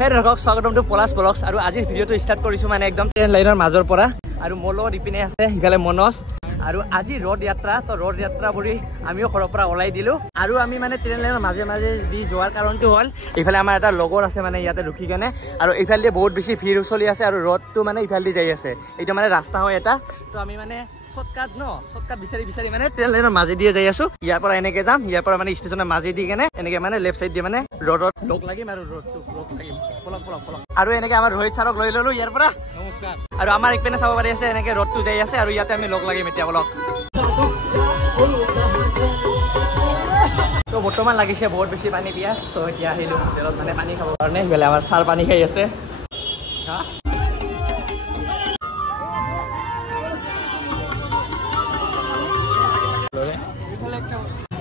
হে দৰ্শক স্বাগতম টু পলাশ ব্লগছ আৰু আজিৰ ভিডিঅ'টো ষ্টাৰ্ট কৰিছো মানে একদম ট্ৰেইন লাইনৰ মাজৰ পৰা আৰু মোৰ লগত ইপিনে আছে ইফালে মনজ আৰু আজি ৰড যাত্ৰা তো ৰড যাত্ৰা বুলি আমিও ঘৰৰ পৰা ওলাই দিলো আৰু আমি মানে ট্ৰেইন লাইনৰ মাজে মাজে দি যোৱাৰ কাৰণটো হ'ল ইফালে আমাৰ এটা লগৰ আছে মানে ইয়াতে ৰখি কেনে আৰু ইফালে দি বহুত বেছি ভিৰ চলি আছে আৰু ৰডটো মানে ইফালে দি যাই আছে এইটো মানে ৰাস্তা হয় এটা তো আমি মানে শৰ্টকাট বিচাৰি বিচাৰি মানে ট্ৰেইন লাইনৰ মাজে দিয়ে যাই আছো ইয়াৰ পৰা এনেকে যাম ইয়াৰ পৰা মানে ষ্টেচনৰ মাজে দি কেনে এনেকে মানে লেফট সাইড দিয়ে মানে ৰডত লগ লাগিম আৰু ৰডটো লগ লাগিম পলক আৰু এনেকে আমাৰ ৰোহিত ছাৰক লৈ ললো ইয়াৰ পৰা নমস্কাৰ আৰু আমাৰ একপিনে চাব পাৰি আছে এনেকে ৰডটো যাই আছে আৰু ইয়াতে আমি লগ লাগিম এতিয়া পলক তো বৰ্তমান লাগিছে বহুত বেছি পানী পিয়াস তো এতিয়া আহিলো হোটেলত মানে পানী খাবৰ কাৰণে ইফালে আমাৰ ছাৰ পানী খাই আছে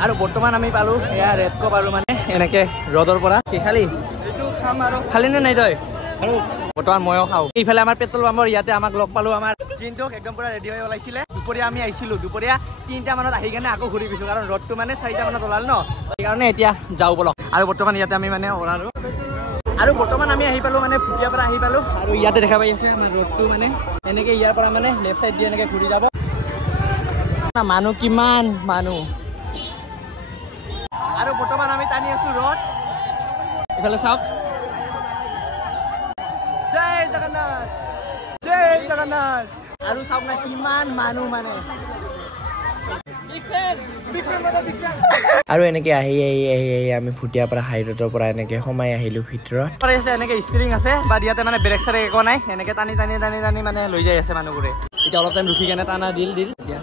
আৰু বৰ্তমান আমি পালো এয়া ৰেড কপ আৰু মানে এনেকে ৰডৰ পৰা কি খালি এইটো খাম আৰু খালি নে নাই তই আৰু বৰ্তমান ময়ো খাওঁ এইফালে আমাৰ পেট্ৰল পাম্পৰ ইয়াতে আমাক লগ পালো আমাৰ জিনটোক একদম পুৰা ৰেডি হৈ ওলাইছিলে দুপৰীয়া আমি আহিছিলো দুপৰীয়া 3টা মানত আহি কেনে আকৌ ঘূৰি গৈছো কাৰণ ৰডটো মানে 4টা মানত ওলাল ন সেইকাৰণে এতিয়া যাওঁ বলক আৰু বৰ্তমান ইয়াতে আমি মানে ওলালো আৰু বৰ্তমান আমি আহি পালো মানে ভুটিয়াৰ পৰা আহি পালো আৰু ইয়াতে দেখা পাই আছে আমাৰ ৰডটো মানে এনেকে ইয়াৰ পৰা মানে লেফট সাইড দিয়ে এনেকে ঘূৰি যাব মানুহ কিমান মানুহ আৰু বৰ্তমান আমি টানি আছো ৰড ইফালে চাওক জয় জগন্নাথ আৰু চাওক না কিমান মানুহ মানে আৰু এনেকে আহি আমি ভুটিয়াৰ পৰা হাইৰোডৰ পৰা এনেকে সোমাই আহিলো ভিতৰত এনেকে ষ্টিৰিং আছে বা ইয়াতে মানে ব্ৰেক চেৰেক একো নাই এনেকে টানি মানে লৈ যাই আছে মানুহবোৰে এতিয়া অলপ টাইম ৰখি কেনে টানা দিল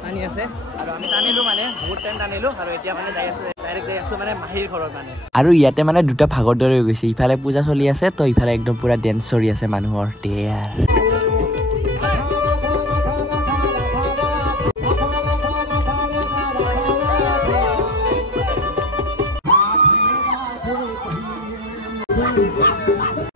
টানি আছে আৰু আমি টানিলো মানে বহুত টাইম টানিলো আৰু এতিয়া মানে যাই আছো ডাইৰেক্ট যাই আছো মানে মাহীৰ ঘৰত মানে আৰু ইয়াতে মানে দুটা ভাগৰ দৰে হৈ গৈছে ইফালে পূজা চলি আছে তো ইফালে একদম পুৰা ডেন্স চলি আছে মানুহৰ দেয়াৰ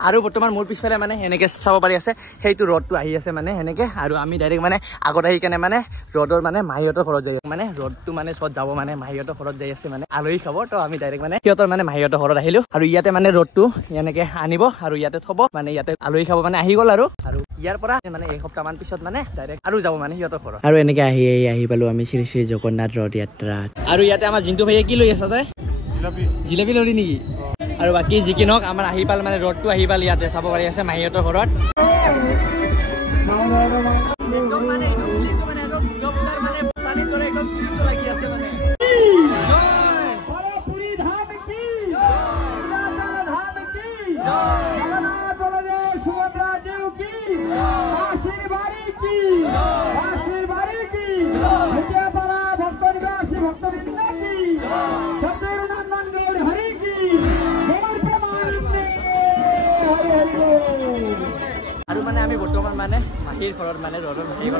আৰু বৰ্তমান মোৰ পিছফালে মানে এনেকে চাব পাৰি আছে সেইটো ৰডটো আহি আছে মানে এনেকে আৰু আমি ডাইৰেক্ট মানে আগত আহি কেনে মানে ৰডৰ মানে মাহীহঁতৰ ঘৰত যাই মানে ৰডটো মানে চত যাব মানে মাহীহঁতৰ ঘৰত যাই আছে মানে আলহী খাব তো আমি ডাইৰেক্ট মানে সিহঁতৰ মানে মাহীহঁতৰ ঘৰত আহিলো আৰু ইয়াতে মানে ৰডটো এনেকে আনিব আৰু ইয়াতে থব মানে ইয়াতে আলহী খাব মানে আহি গ'ল আৰু ইয়াৰ পৰা মানে এসপ্তাহ মান পিছত মানে ডাইৰেক্ট আৰু যাব মানে সিহঁতৰ ঘৰত আৰু এনেকে আহি পালো আমি শ্ৰী শ্ৰী জগন্নাথ ৰথ যাত্ৰাত আৰু ইয়াতে আমাৰ জিন্তু ভাইয়ে কি লৈ আছে তই জিলাপি লৰি নেকি আৰু বাকি যি কি নহওক আমাৰ আহি পাল মানে ৰডটো আহি পাল ইয়াতে চাব পাৰি আছে মাহীহঁতৰ ঘৰত একদম মানে এইটো ফিলিংটো মানে একদম দুৰ্গা পূজাৰ মানে চালি দৰে একদম ফিলিংটো লাগি আছে মানে আৰু মানে আমি বৰ্তমান মানে মাহীৰ ঘৰত মানে ৰডৰ মাহীৰ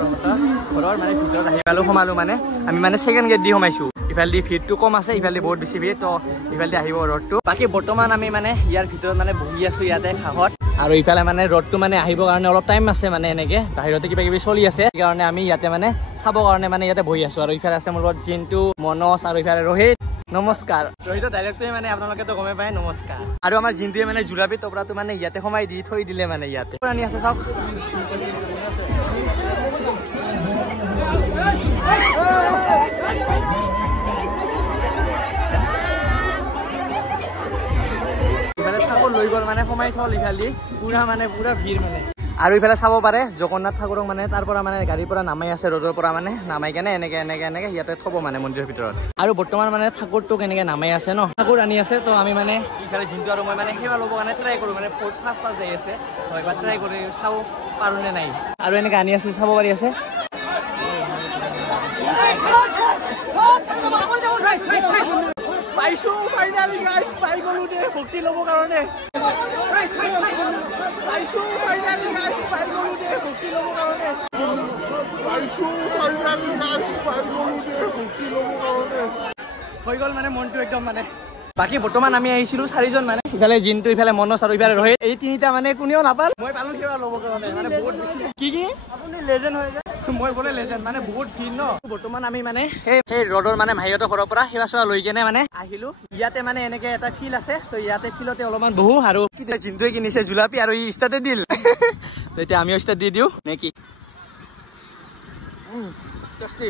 ঘৰৰ মানে ভিতৰত আহি পালো সোমালো মানে আমি মানে ছেকেণ্ড গেট দি সোমাইছো ইফালে দি ভিৰটো কম আছে ইফালে বহুত বেছি ভিৰ তো ইফালে দি আহিব ৰডটো বাকী বৰ্তমান আমি মানে ইয়াৰ ভিতৰত মানে বহি আছো ইয়াতে কাষত আৰু ইফালে মানে ৰডটো মানে আহিবৰ কাৰণে অলপ টাইম আছে মানে এনেকে বাহিৰতে কিবা কিবি চলি আছে সেইকাৰণে আমি ইয়াতে মানে চাবৰ কাৰণে মানে ইয়াতে বহি আছো আৰু ইফালে আছে মোৰ লগত জিন্তু মনজ আৰু ইফালে ৰোহিত নমস্কাৰ ৰোহিতৰ ডাইৰেক্টে মানে আপোনালোকেতো গমে পায় নমস্কাৰ আৰু আমাৰ জিন্তুৱে মানে জোৰাবি টপৰাটো মানে ইয়াতে সোমাই দি থৈ দিলে মানে ইয়াতে আনি আছে চাওক ইফালে ঠাকুৰ লৈ গ'ল মানে সোমাই থল ইফালে পুৰা মানে পুৰা ভিৰ মানে আৰু ইফালে চাব পাৰে জগন্নাথ ঠাকুৰক মানে তাৰ পৰা মানে গাড়ীৰ পৰা নামাই আছে ৰডৰ পৰা মানে নামাই কেনে এনেকে ইয়াতে থব মানে মন্দিৰৰ ভিতৰত আৰু বৰ্তমান মানে ঠাকুৰটোক এনেকে নামাই আছে ন ঠাকুৰ আনি আছে তো আমি মানে ইফালে জিন্তু আৰু মই মানে সেৱা ল'ব কাৰণে ট্ৰাই কৰো মানে ফাৰ্ষ্ট যাই আছে হয় বা ট্ৰাই কৰি চাও পাৰো নে নাই আৰু এনেকে আনি আছে চাব পাৰি আছে পাইছো ফাইনালি গাইস পাই গলো দে ভক্তি ল'ব কাৰণে পাইছো ফাইনালি গাইস পাই গলো দে ভক্তি ল'ব কাৰণে হৈ গ'ল মানে মনটো একদম মানে বাকি বৰ্তমান আমি আহিছিলো 4জন মানে ইফালে জিন্তু ইফালে মনজ আৰু ইফালে ৰোহিত এই তিনিটা মানে কোনেও নাপাল মই পালো সেৱা ল'ব কাৰণে মানে বহুত বেছি কি আপুনি লেজেণ্ড হৈ যায় মই বোলে লেজেণ্ড মানে বহুত ভিৰ ন বৰ্তমান আমি মানে সেই ৰডৰ মানে মাহীহঁতৰ ঘৰৰ পৰা সেৱা চেৱা লৈ কেনে মানে আহিলো ইয়াতে মানে এনেকে এটা ফিল্ড আছে তো ইয়াতে ফিল্ডতে অলপমান বহো আৰু জিন্তুৱে কিনিছে জুলাপি আৰু ই ষ্টাৰ্টে দিল তো এতিয়া আমিও ষ্টাৰ্ট দি দিওঁ নে কি টেষ্টি